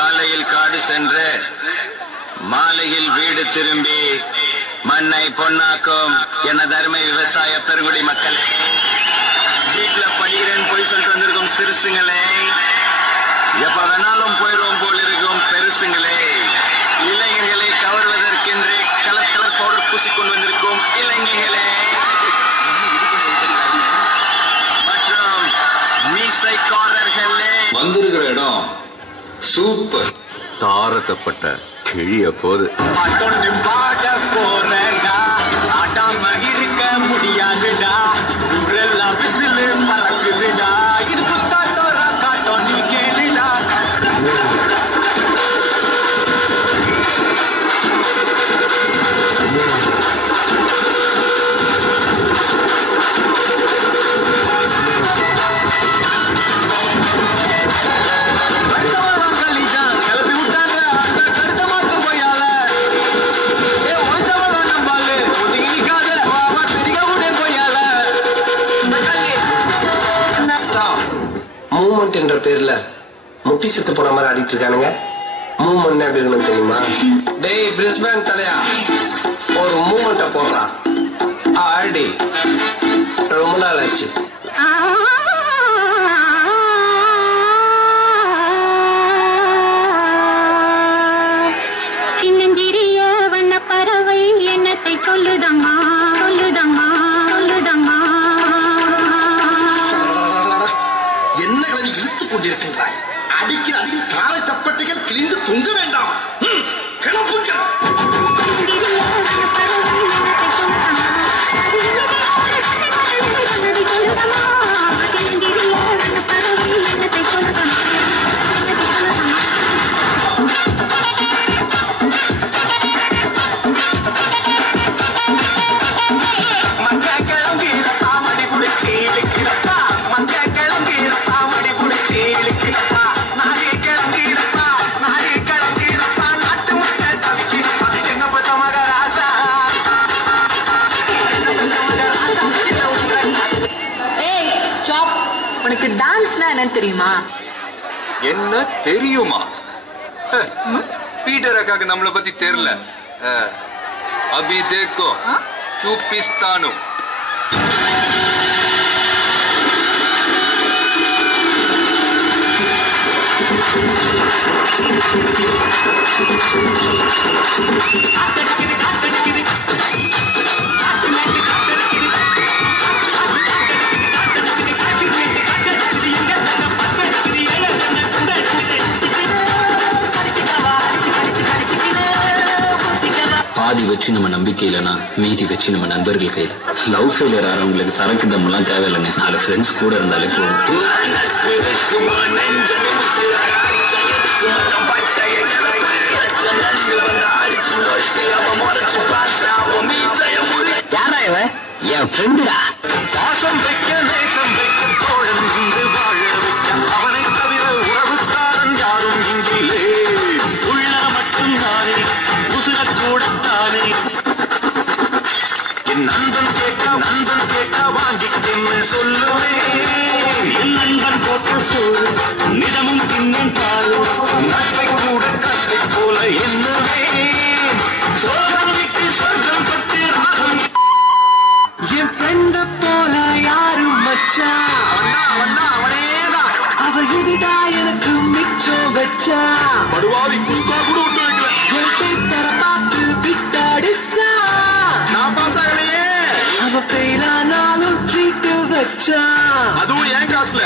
காலையில் காடு சென்று மாலையில் வீடு திரும்பி மண்ணை பொன்னாக்கும் எனது அருமை விவசாய பெருங்குடி மக்களே, வீட்டுல படிக்கிறேன் போய் சொல்லிட்டு வந்திருக்கும் சிறுசுங்களே, எப்ப வேணாலும் போயிடுவோம் போல் இருக்கும் பெருசுங்களே, இளைஞர்களை கவர்வதற்கென்று கலர் கலர் பவுடர் பூசிக்கொண்டு வந்திருக்கும் இளைஞர்களே மற்றும் மீசைக்காரர்களே, வந்திருக்கிற இடம் சூப்பர். தாரத்தப்பட்ட கிழிய போது பாட போறா ஆட்டாம இருக்க முடியாதுடா, ஊரெல்லாம் விசிலு பறக்குதுடா, இது குத்தாட்டோரா காட்டம் நீ கேளுடா. மூமெண்ட் என்ற பேர்ல முட்டி செத்து போன மாதிரி ஆடிட்டு இருக்கானுங்க. மூமெண்ட் எப்படி இருக்கணும் தெரியுமா? டேய் பிரிஸ்பேன் தலையா, ஒரு மூமெண்ட போடுறா ஆடி. ரொம்ப நாள் ஆச்சு. சின்னஞ்சிறிய வண்ண பறவை என்னத்தை சொல்லுதம்மா சொல்லுதம்மா சொல்லுதம்மா. என்ன கிளம்பி இழுத்துக் கொண்டிருக்கின்றாய்? அடிக்கிற அடியில் காலை தப்பட்டைகள் கிழிந்து தொங்க வேண்டாம். கிளப்புங்கள். உனக்கு டான்ஸ்னா என்னன்னு தெரியுமா? என்ன தெரியுமா? பீட்டர் அக்காக்கு நம்மளை பத்தி தெரியல. அபி தேக்கோ சூப்பிஸ்தானு. பாதி வச்சு நம்ம நம்பிக்கை இல்லைன்னா மீதி வச்சு நம்ம நண்பர்கள் கையில. லவ் ஃபெயிலியர் ஆறவங்களுக்கு சரக்கு தம்மெல்லாம் தேவையில்லைங்க, 4 ஃப்ரெண்ட்ஸ் கூட இருந்தாலே போதும். யாரா இவன்? என் ஃப்ரெண்டுடா. பாசம் வைக்க நேசம் வைக்க தோழன் இங்கு வாழ வைக்க, அவனை தவிர உறவுக்காரன் யாரும் இங்கிலே, உள்ள மட்டும் நானே உசுரக்கூடத்தானே. என் நண்பன் கேட்டா வாங்கிக்கன்னு சொல்லுவேன், என் நண்பன் போட்ட சோறு நிதமும் தின்னும் பாரு, நட்பை கூட கத்தை போல எண்ணுவேன், சோகம் விட்டு சொர்க்கம் பட்டு ராகம். என் ஃப்ரெண்ட போல யாரும் மச்சா, அவனேதான், அவ இதுடா எனக்கு மிச்சம் வச்சா, படுவாவி குஸ்தா கூட விட்டு வைக்கல, என் பேப்பரை பார்த்து பிட்டடிச்சா, நான் பாஸ் ஆகலையே, அவ ஃபெயில் ஆனாலும் ட்ரீட் வச்சா, அதுவும் என் காசுல.